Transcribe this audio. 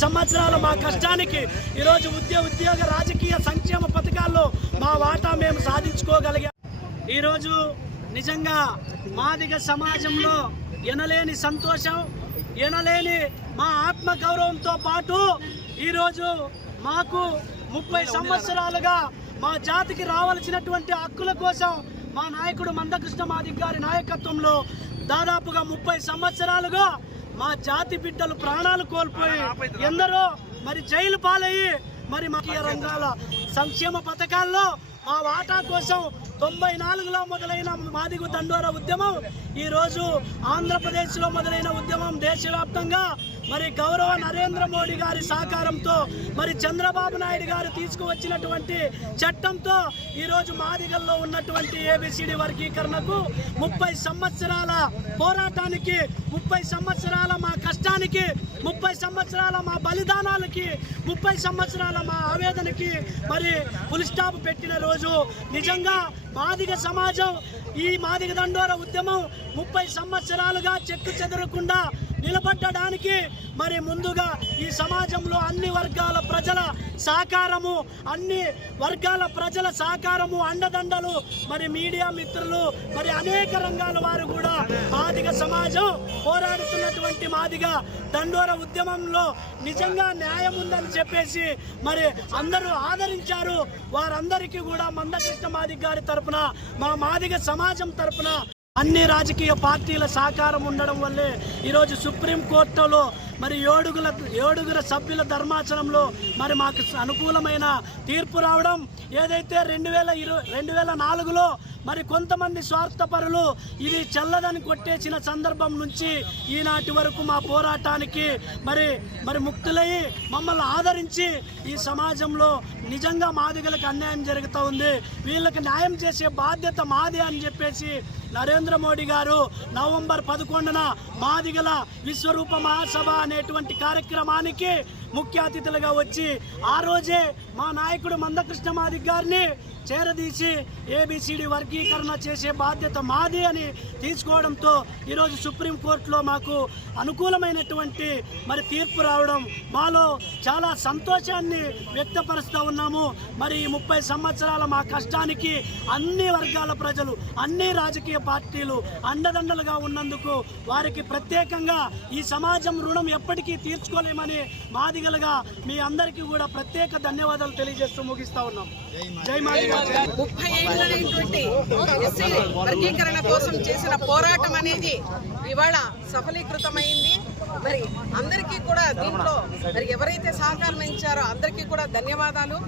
సంవత్సరాల మా కష్టానికి ఈరోజు ఉద్యోగ రాజకీయ సంక్షేమ పథకాల్లో మా వాటా మేము సాధించుకోగలిగాం. ఈరోజు నిజంగా మాదిగ సమాజంలో ఎనలేని సంతోషం, ఎనలేని మా ఆత్మగౌరవంతో పాటు ఈరోజు మాకు 30 సంవత్సరాలుగా మా జాతికి రావాల్సినటువంటి హక్కుల కోసం మా నాయకుడు మందకృష్ణ మాదిగ గారి నాయకత్వంలో దాదాపుగా 30 సంవత్సరాలుగా మా జాతి బిడ్డలు ప్రాణాలు కోల్పోయి ఎందరో మరి జైలు పాలయ్యి మరి మాకు రంగాల సంక్షేమ పథకాల్లో మా వాటా కోసం 94లో మొదలైన మాదిగ దండోర ఉద్యమం ఈరోజు ఆంధ్రప్రదేశ్లో మొదలైన ఉద్యమం దేశవ్యాప్తంగా మరి గౌరవ నరేంద్ర మోడీ గారి సహకారంతో మరి చంద్రబాబు నాయుడు గారు తీసుకువచ్చినటువంటి చట్టంతో ఈరోజు మాదిగల్లో ఉన్నటువంటి ఏబిసిడి వర్గీకరణకు 30 సంవత్సరాల పోరాటానికి, 30 సంవత్సరాల మా కష్టానికి, 30 సంవత్సరాల మా బలిదానాలకి, 30 సంవత్సరాల మా ఆవేదనకి మరి ఫుల్ స్టాప్ పెట్టిన రోజు. నిజంగా మాదిగ సమాజం ఈ మాదిగ దండోర ఉద్యమం 30 సంవత్సరాలుగా చెక్కు చెదరకుండా నిలబడడానికి మరి ముందుగా ఈ సమాజంలో అన్ని వర్గాల ప్రజల సహకారము, అన్ని వర్గాల ప్రజల సహకారము, అండదండలు, మరి మీడియా మిత్రులు, మరి అనేక రంగాల వారు కూడా మాదిగ సమాజం పోరాడుతున్నటువంటి మాదిగ దండోర ఉద్యమంలో నిజంగా న్యాయం ఉందని చెప్పేసి మరి అందరూ ఆదరించారు. వారందరికీ కూడా మందకృష్ణ మాదిగ గారి తరపున, మా మాదిగ సమాజం తరపున అన్ని రాజకీయ పార్టీల సహకారం ఉండడం వల్లే ఈరోజు సుప్రీంకోర్టులో మరి ఏడుగురు సభ్యుల ధర్మాసనంలో మరి మాకు అనుకూలమైన తీర్పు రావడం, ఏదైతే 2004లో మరి కొంతమంది స్వార్థపరులు ఇది చల్లదని కొట్టేసిన సందర్భం నుంచి ఈనాటి వరకు మా పోరాటానికి మరి ముక్తులయ్యి మమ్మల్ని ఆదరించి ఈ సమాజంలో నిజంగా మాదిగలకు అన్యాయం జరుగుతూ ఉంది, వీళ్ళకి న్యాయం చేసే బాధ్యత మాది అని చెప్పేసి నరేంద్ర మోడీ గారు నవంబర్ 11న మాదిగల విశ్వరూప మహాసభ అనేటువంటి కార్యక్రమానికి ముఖ్య అతిథులుగా వచ్చి ఆ రోజే మా నాయకుడు మందకృష్ణ మాదిగ గారిని చేరదీసి ఏబిసిడి వర్గీకరణ చేసే బాధ్యత మాది అని తీసుకోవడంతో ఈరోజు సుప్రీంకోర్టులో మాకు అనుకూలమైనటువంటి మరి తీర్పు రావడం మాలో చాలా సంతోషాన్ని వ్యక్తపరుస్తూ ఉన్నాము. మరి ఈ 30 సంవత్సరాల మా కష్టానికి అన్ని వర్గాల ప్రజలు, అన్ని రాజకీయ పార్టీలు అండదండలుగా ఉన్నందుకు వారికి ప్రత్యేకంగా ఈ సమాజం రుణం ఎప్పటికీ తీర్చుకోలేమని మాదిగలుగా మీ అందరికీ కూడా ప్రత్యేక ధన్యవాదాలు తెలియజేస్తూ ముగిస్తా ఉన్నాం. జై మాదిగ. 30 ఏళ్ళైనటువంటి ఎస్సీ వర్గీకరణ కోసం చేసిన పోరాటం అనేది ఇవాళ సఫలీకృతమైంది. మరి అందరికీ కూడా దీంట్లో మరి ఎవరైతే సహకారం ఇచ్చారో అందరికీ కూడా ధన్యవాదాలు.